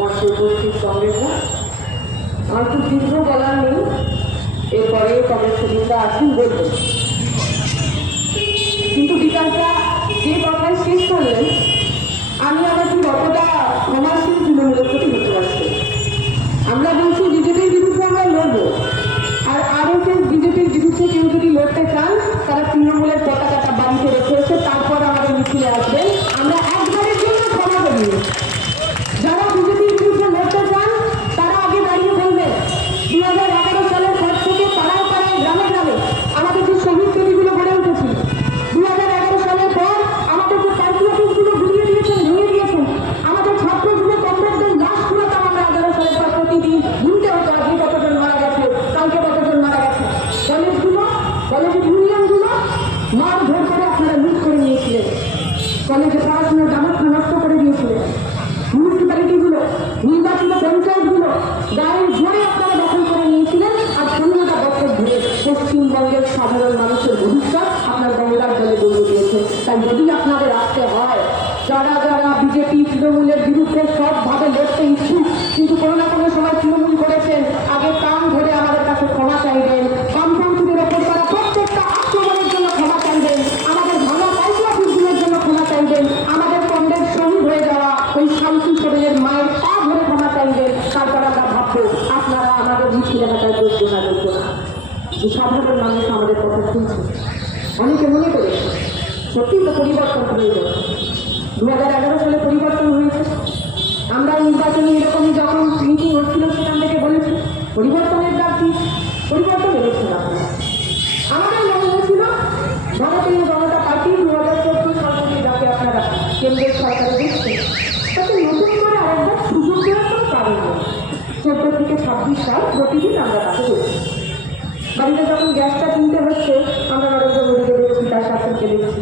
মঞ্চে উপস্থিত কংগ্রেসরা, আমার খুব দীর্ঘ বলার নেই, এরপরে কংগ্রেস কর্মীরা আছেন বলবেন, কিন্তু বিকাশটা যে কথায় শেষ করলেন আমি আমার ঠিক অতটা ক্ষমাশীল তৃণমূলের প্রতি হতে পারছি। আমরা বলছি বিজেপির বিরুদ্ধে আমরা লড়বো, আর আরএসএস বিজেপির বিরুদ্ধে কেউ যদি লড়তে চান তারা তৃণমূলের পতাকাটা বাড়িতে রেখে এসে তারপর আমাদের মিছিলে আসবেন। আমরা একবারের জন্য ক্ষমা করি। যারা বিজেপির বিরুদ্ধে লড়তে চান তারা আগে দাঁড়িয়ে বলবেন 2011 সালের পর থেকে পাড়ায় পাড়ায় গ্রামে গ্রামে আমাদের যে শহীদ তৈরিগুলো গড়ে উঠেছিল, 2011 সালের পর আমাদের যে পার্টি অফিসগুলো ঘুরিয়ে দিয়েছেন, ভেঙে দিয়েছেন, আমাদের ছাত্রগুলো কমরেডদের লাশ পুরাতাম আমরা 11 সালের পর প্রতিদিন গুনতে হতো আজকে কতজন মারা গেছে, কালকে কতজন মারা গেছে। কলেজের ইউনিয়নগুলো মার ধর করে আপনারা লুট করে নিয়েছিলেন, কলেজে পড়াশোনার জামাতটা নষ্ট করে দিয়েছিলেন, মিউনিসিপ্যালিটিগুলো, নির্বাচিত পঞ্চায়েতগুলো গায়ের জোরে আপনারা দখল করে নিয়েছিলেন। আর 15টা বছর ধরে পশ্চিমবঙ্গের সাধারণ মানুষের ভবিষ্যৎ আপনার গঙ্গার জলে ডুবে দিয়েছে। তাই যদি আপনাদের আসতে হয়, যারা যারা বিজেপি তৃণমূলের বিরুদ্ধে সবভাবে লড়তে ইচ্ছুক কিন্তু কোনো না কোনো সময় তৃণমূল করেছেন, আগে কান ধরে আমাদের কাছে ক্ষমা চাইবেন। বামপন্থীদের ওপর করা প্রত্যেকটা আক্রমণের জন্য ক্ষমা চাইবেন, আমাদের ভাঙা পার্টি অফিসগুলোর জন্য ক্ষমা চাইবেন, আমাদের কমরেড শহীদ হয়ে যাওয়া ওই শান্তি সোরেনের মায়ের পা ধরে ক্ষমা চাইবেন। তারপর আমরা ভাববো আপনারা আমাদের মিছিল এলাকায় করতো না করতো না। যে সাধারণ মানুষ আমাদের কথা শুনছে, অনেকে মনে করে সত্যি তো পরিবর্তন প্রয়োজন। 2011 সালে পরিবর্তন হয়েছে, আমরা নির্বাচনে এরকমই যখন মিটিং হচ্ছিল সেখান থেকে বলেছি পরিবর্তনের ডাক দিই, পরিবর্তন এনেছেন আপনারা। আমাদের মনে হয়েছিল ভারতীয় জনতা পার্টি 2014 সালে যাকে আপনারা কেন্দ্রের সরকারে দিচ্ছেন তাতে নতুন করে আরেকবার সুযোগ দেওয়ার কোনো কারণ নেই। 14 থেকে 26 সাল প্রতিদিন আমরা তাকে দেখছি। বাড়িতে যখন গ্যাসটা কিনতে হচ্ছে আমরা নরেন্দ্র মোদীকে দেখছি, তার শাসনকে দেখছি।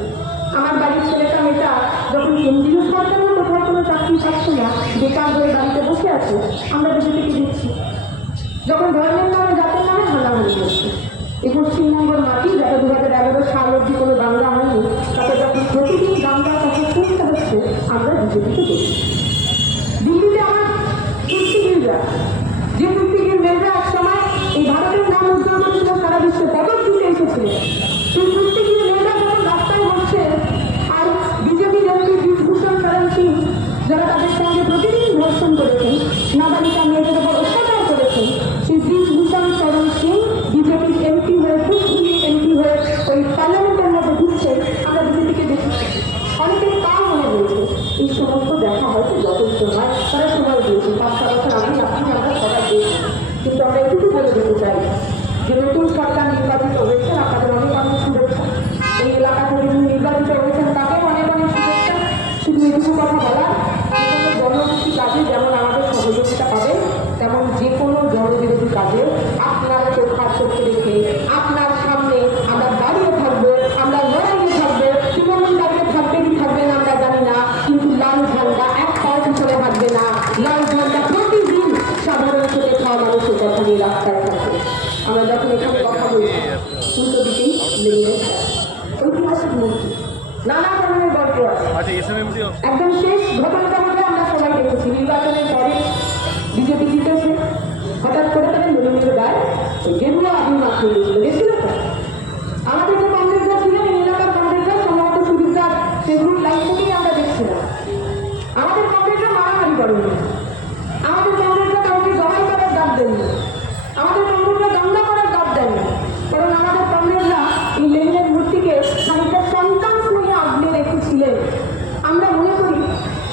আমার বাড়ির ছেলেটা মেয়েটা যখন কেন্দ্রীয় সরকারের কোথাও কোনো চাকরি পাচ্ছে না, বেকার হয়ে বাড়িতে বসে আছে, আমরা বিজেপিকে দিচ্ছি। যখন ধর্মের নামে জাতের নামে হানাহানি হচ্ছে, এই পশ্চিমবঙ্গের মাটি যাতে 2011 সাল অব্দি কোনো দাঙ্গা হয়নি, তাতে যখন প্রতিদিন দাঙ্গা তাকে করতে হচ্ছে, আমরা বিজেপিকে দেখছি। দিল্লিতে আমার কুস্তিগিররা, যে কুস্তিগির মেয়েরা এক সময় এই ভারতের নাম উজ্জ্বল করেছিল, সারা বিশ্বে পদক দিতে এসেছিলেন, সেই কুস্তিগির মেয়েরা যখন রাস্তায় বসছে আর বিজেপি এমপি বৃজভূষণ শরণ সিং যারা তাদের সঙ্গে প্রতিদিন ধর্ষণ করেছেন, নাবালিকা মেয়েদের উপর অত্যাচার করেছেন, সেই বৃজভূষণ শরণ সিং বিজেপির এমপি হয়ে ফুটফুলি এমপি হয়ে ওই পার্লামেন্টের মধ্যে ঢুকছে, আমরা বিজেপিকে দেখেছি। অনেকের তা মনে হয়েছে এই সমস্ত দেখা হয়তো যথেষ্ট নয়, তারা সময় দিয়েছে 5-6 বছর আগে আপনি আমরা সবাই দিয়েছি। কিন্তু আমরা এটুকু বলে দিতে চাই যে নতুন সরকার নির্বাচিত হয়েছে, আপনাদের অনেক অনেক শুভেচ্ছা। এই এলাকা থেকে যিনি নির্বাচিত হয়েছেন তাকে অনেক অনেক শুভেচ্ছা। শুধু এটুকু কথা বলার, জনমুখী কাজে যেমন আমাদের সহযোগিতা পাবে, তেমন যে কোনো জনবিরোধী কাজে আপনার চোখে রেখে আপনার সামনে আমরা দাঁড়িয়ে থাকবো, আমরা লড়াইয়ে থাকবো। তৃণমূল দাঁড়িয়ে থাকবে কি থাকবে না আমরা জানি না, কিন্তু লাল ঝান্ডা এক পাও পিছনে থাকবে না। লাল ঝান্ডা প্রতিদিন সাধারণ খেতে খাওয়া মানুষের কথা নিয়ে রাস্তায় থাকবে। আমরা যখন এখানে কথা বলছি উল্টো দিকেই লেগে ঐতিহাসিক মূর্তি, নানা ধরনের গল্প আছে। একদম শেষ ঘটনাটা মধ্যে আমরা সবাই দেখেছি, নির্বাচনের পরে বিজেপি জিতেছে, হঠাৎ করে তাদের মেরুমেরু গায়ে গেরুয়া আবির মাখিয়ে দিয়েছিল, দেখছিল তো? আমাদের যে কংগ্রেসরা ছিলেন, এই এলাকার কংগ্রেসরা সম্ভবত সুবিধার ফেসবুক লাইভ থেকেই আমরা দেখছিলাম। আমাদের কংগ্রেসরা মারামারি করেনি, আমাদের কংগ্রেসরা কাউকে জবাই করার ডাক দেননি, আমাদের কংগ্রেসরা দাঙ্গা করার ডাক দেননি, কারণ আমাদের কংগ্রেসরা এই লেনিনের মূর্তিকে খানিকটা সন্তান স্নেহে আগলে রেখেছিলেন। আমরা মনে করি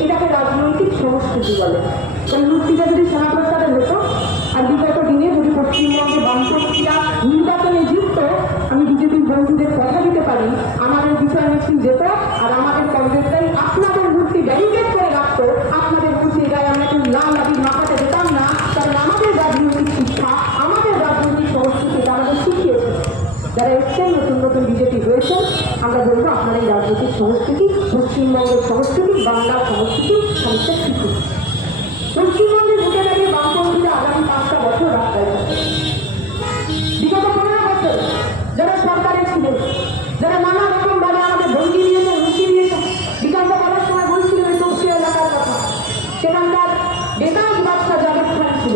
এটাকে রাজনৈতিক সংস্কৃতি বলে। ওই মূর্তিটা যদি সেনাপ্রসাদের হতো আর বিগত দিনে যদি পশ্চিমবঙ্গে বামপন্থীরা নির্বাচনে জিতত, আমি বিজেপির বন্ধুদের কথা দিতে পারি আমাদের বিচার মিছিল যেত আর আমাদের কংগ্রেসরাই আপনাদের মূর্তি ব্যারিকেড করে রাখত, আপনাদের মূর্তির গায়ে আমরা একটু লাল আবির মাখাতে যেতাম না, কারণ আমাদের রাজনৈতিক শিক্ষা, আমাদের রাজনৈতিক সংস্কৃতিটা আমাদের শিখিয়েছে। যারা এসছেন নতুন নতুন বিজেপি হয়েছেন, আমরা বলবো আপনার এই রাজনৈতিক সংস্কৃতি, পশ্চিমবঙ্গের সংস্কৃতি, বাংলার সংস্কৃতি সমস্যা শিখুন। পশ্চিমবঙ্গে ঢুকে দাঁড়িয়ে বামপন্থীরা আগামী 5টা বছর রাস্তায় থাকবে। বিগত 15 বছর যারা সরকারে ছিলেন, যারা নানা রকম ভাবে আমাদের ভঙ্গি দিয়েছেন, হুঁশি দিয়েছেন, বিকাশটা করার সময় বলছিলেন চৌকি এলাকার কথা, সেখানকার বেতাজ বাদশা জাভেদ খান ছিল,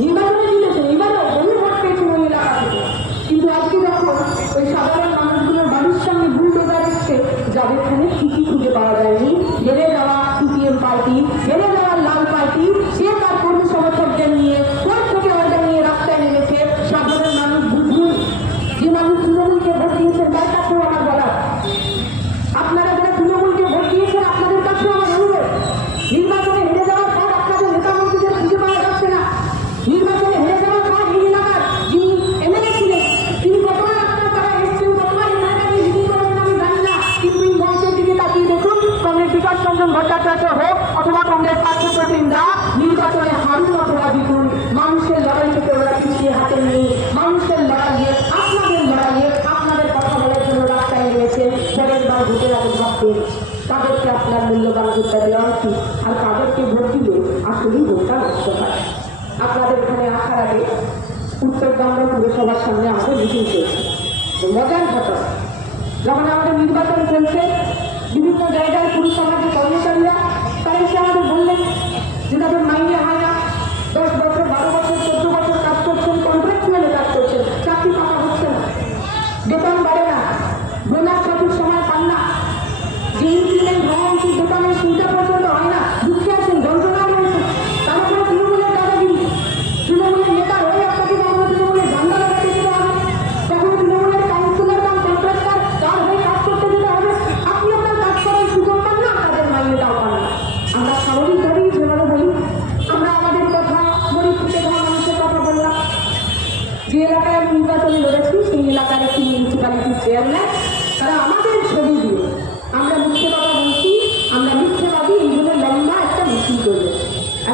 নির্বাচনে জিতেছে, এবারও বহু ভোট পেয়েছিল ওই এলাকা থেকে। কিন্তু আজকে যখন ওই সাধারণ মানুষগুলোর বাড়ির সামনে বুলডোজার এসছে, জাভেদ খানের ঠিকই খুঁজে পাওয়া যায়নি। হেরে যাওয়া সিপিএম পার্টি, হেরে যাওয়া লাল পার্টি, সে তার কর্মী সমর্থকদের নিয়ে কোর্ট থেকে অর্ডার নিয়ে রাস্তায় নেমেছে। সাধারণ মানুষ বুঝুন, যে মানুষ তৃণমূলকে ভোট দিয়েছেন তার কাছেও আমার বলার, আপনারা যারা তৃণমূলকে ভোট দিয়েছেন আপনাদের কাছেও আমার অনুরোধ, নির্বাচনে হেরে যাওয়ার পর আপনাদের নেতা মন্ত্রীদের খুঁজে পাওয়া যাচ্ছে না। নির্বাচনে হেরে যাওয়ার পর এই এলাকার যিনি এমএলএ ছিলেন তিনি কতবার আপনার তারা এসছেন, কতবার এলাকায় মিটিং করেছেন আমি জানি না, কিন্তু এই মঞ্চের দিকে তাকিয়ে দেখুন, কংগ্রেস বিকাশ রঞ্জন ভট্টাচার্য হোক অথবা কংগ্রেস প্রার্থী প্রতিনিধিরা নির্বাচনে হারুন অথবা জিতুন, মানুষের লড়াই থেকে ওরা পিছিয়ে হাতে নেই। মানুষের লড়াইয়ে, আপনাদের লড়াইয়ে, আপনাদের কথা বলার জন্য রাস্তায় নেমেছে। পরের বার ভোটের আগে ভাববেন তাদেরকে আপনার মূল্যবান ভোটটা দেওয়া উচিত, আর তাদেরকে ভোট দিলে আসলেই ভোটটা নষ্ট হয়। আপনাদের এখানে আসার আগে উত্তরবঙ্গ পুরসভার সামনে আমাদের মিটিং চলছে। মজার ঘটনা, যখন আমাদের নির্বাচন চলছে বিভিন্ন জায়গায় পুরসভার যে কর্মচারীরা তারা এসে আমাদের বললেন যে তাদের মাইনে হয় না, 10 বছর 12 বছর 14 বছর কাজ করছেন, কন্ট্রাক্টুয়ালে কাজ করছেন, চাকরি পাওয়া হচ্ছে না, বেতন বাড়ে না, বোনাস সঠিক সময় পান না, যে ইনক্রিমেন্ট হওয়া উচিত বেতনের চিন্তা পর্যন্ত হয় না, দুঃখে আছেন, যন্ত্রণা রয়েছে। তারপরে তৃণমূলের দাদাগিরি, তৃণমূলের নেতা হয়ে আপনাকে কখনো তৃণমূলের ঝান্ডা লাগাতে যেতে হবে, কখনো তৃণমূলের কাউন্সিলর বা কন্ট্রাক্টর তার হয়ে কাজ করতে যেতে হবে। আপনি আপনার কাজ করার সুযোগ পান না, তাদের মাইনেটাও পান না। আমরা স্বাভাবিকভাবেই যেভাবে বলি, আমরা আমাদের কথা মরিপুরে ধরা মানুষের কথা বললাম। যে এলাকায় আমি নির্বাচনে লড়েছি সেই এলাকার একটি মিউনিসিপ্যালিটির চেয়ারম্যান, তারা আমাদের ছবি দিয়ে আমরা মিথ্যে কথা বলছি, আমরা মিথ্যেবাদী, এই জন্য লম্বা একটা মিছিল করবে।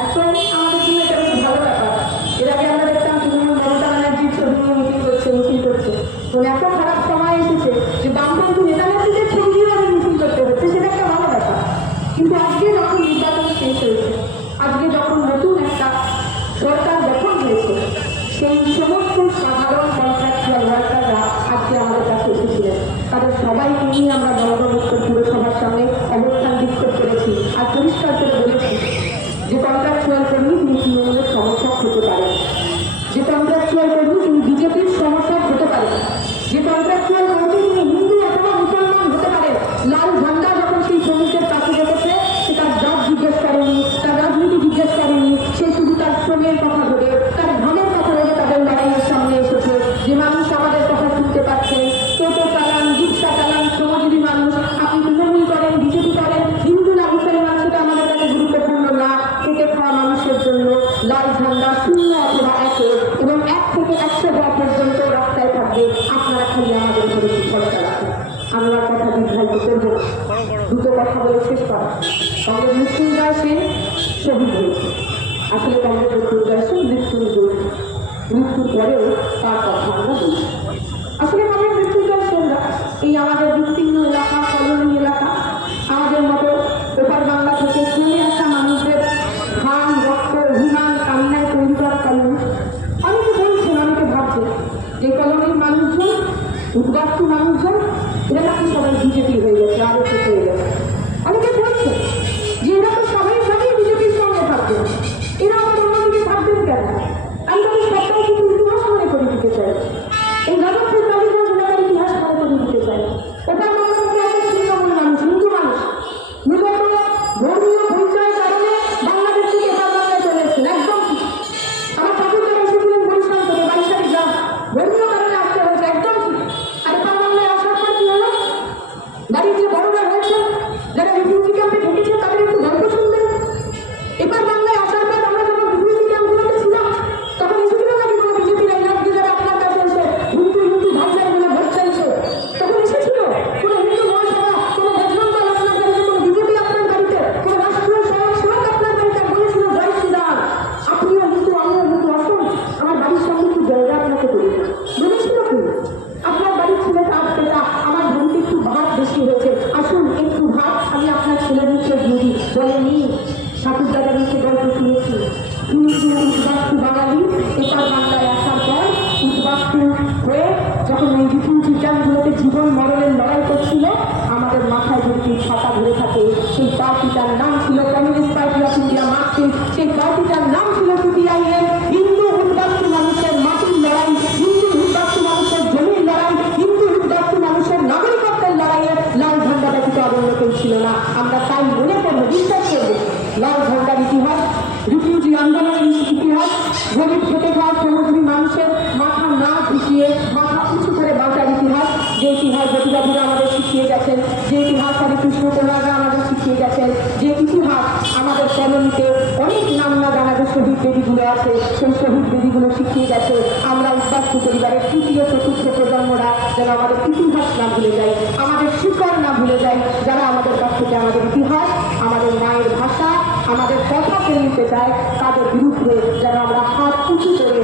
একদম আমাদের জন্য এটা বেশ ভালো ব্যাপার। এর আগে আমরা দেখতাম তৃণমূল মমতা ব্যানার্জির ছবি নিয়ে মিছিল করছে, মিছিল করছে। মানে এত খারাপ সময় এসেছে যে বামপন্থী নেতা নেত্রীদের ছবি দিয়ে আমাদের মিছিল করতে হচ্ছে, সেটা একটা ভালো ব্যাপার। কিন্তু আজকে যখন নির্বাচন শেষ হয়েছে, আজকে যখন নতুন একটা সরকার গঠন হয়েছে, সেই সমস্ত সাধারণ কন্ট্রাকচুয়াল ওয়ার্কাররা আজকে আমাদের কাছে এসেছিলেন। তাদের সবাইকে নিয়ে আমরা বঙ্গবন্ধু পুরসভার সামনে অবস্থান বিক্ষোভ করেছি আর পরিষ্কার করে বলেছি যে কন্ট্রাকচুয়াল কর্মী তিনি তৃণমূলের সমর্থক হতে পারেন, যে কন্ট্রাকচুয়াল কর্মী তিনি বিজেপির সমর্থক হতে পারেন, যে কন্ট্রাকচুয়াল কর্মী তিনি হিন্দু অথবা মুসলমান হতে পারেন। লাল ঝান্ডা যখন সেই শ্রমিকের কাছে দেখেছে, সে তার জাত জিজ্ঞেস করেনি, তার রাজনীতি জিজ্ঞেস করেনি, সে শুধু তার শ্রমের কথা ভেবে, তার ঘামের কথা ভেবে তাদের লড়াইয়ের সামনে এসেছে। যে মানুষ আমাদের কথা শুনতে পাচ্ছেন, টোটো চালান, রিক্সা চালান, শ্রমজীবী মানুষ, আপনি তৃণমূল করেন, বিজেপি করেন, হিন্দু না মুসলমান সেটা আমাদের কাছে গুরুত্বপূর্ণ না। খেটে খাওয়া মানুষের জন্য লাল ঝান্ডা 0 অথবা 1 এবং 1 থেকে 100 হওয়া পর্যন্ত রাস্তায় থাকবে। আপনারা খালি আমাদের উপরে ভরসা রাখেন। আমরা কথা দীর্ঘায়িত করবো, দুটো কথা বলে শেষ করা। কংগ্রেস মৃত্যুঞ্জয় সেন শহীদ হয়েছে, আসলে কংগ্রেস মৃত্যুঞ্জয় সেন মৃত্যুর পরেও তার কথা আমরা বলছি। আসলে কংগ্রেস মৃত্যুঞ্জয় সেনরা এই আমাদের বিস্তীর্ণ এলাকা, কলোনি এলাকা, আমাদের মতো ওপার বাংলা থেকে চলে আসা মানুষদের ঘাম, রক্ত, অভিমান, কান্নায় তৈরি করা কলোনি। অনেকে বলছেন, অনেকে ভাবছেন যে কলোনির মানুষজন, উদ্বাস্তু মানুষজন, এরা নাকি সবাই বিজেপি হয়ে গেছে, আরএসএস হয়ে গেছে। অনেকে বলছে যে এরা তো সবাই বিজেপির সঙ্গে থাকবে, এরা আবার অন্যদিকে থাকবেন কেন? আমি তাদের সবটাই কিন্তু ইতিহাস মনে করে দিতে চাই, এই যাদবপুর কালীগঞ্জ এলাকার ইতিহাস মনে করে দিতে চাই। ওটা আন্দোলনের ইতিহাস, গরিব খেটে খাওয়া শ্রমজীবী মানুষের মাথা না ঝুঁকিয়ে মাথা উঁচু করে বাঁচার ইতিহাস, যে ইতিহাস জ্যোতিবাবুরা আমাদের শিখিয়ে গেছেন, যে ইতিহাস হরে কৃষ্ণকুমাররা আমাদের শিখিয়ে গেছেন, যে ইতিহাস আমাদের কলোনিতে অনেক নাম না জানা যে শহীদ বেদিগুলো আছে, সেই শহীদ বেদিগুলো শিখিয়ে গেছে। আমরা উদ্বাস্তু পরিবারের তৃতীয় চতুর্থ প্রজন্মরা যেন আমাদের ইতিহাস না ভুলে যায়, আমাদের শিকড় না ভুলে যায়, যারা আমাদের কাছ থেকে আমাদের ইতিহাস, আমাদের মায়ের ভাষা, আমাদের কথা কেড়ে নিতে চায়, তাদের বিরুদ্ধে যেন আমরা হাত উঁচু করে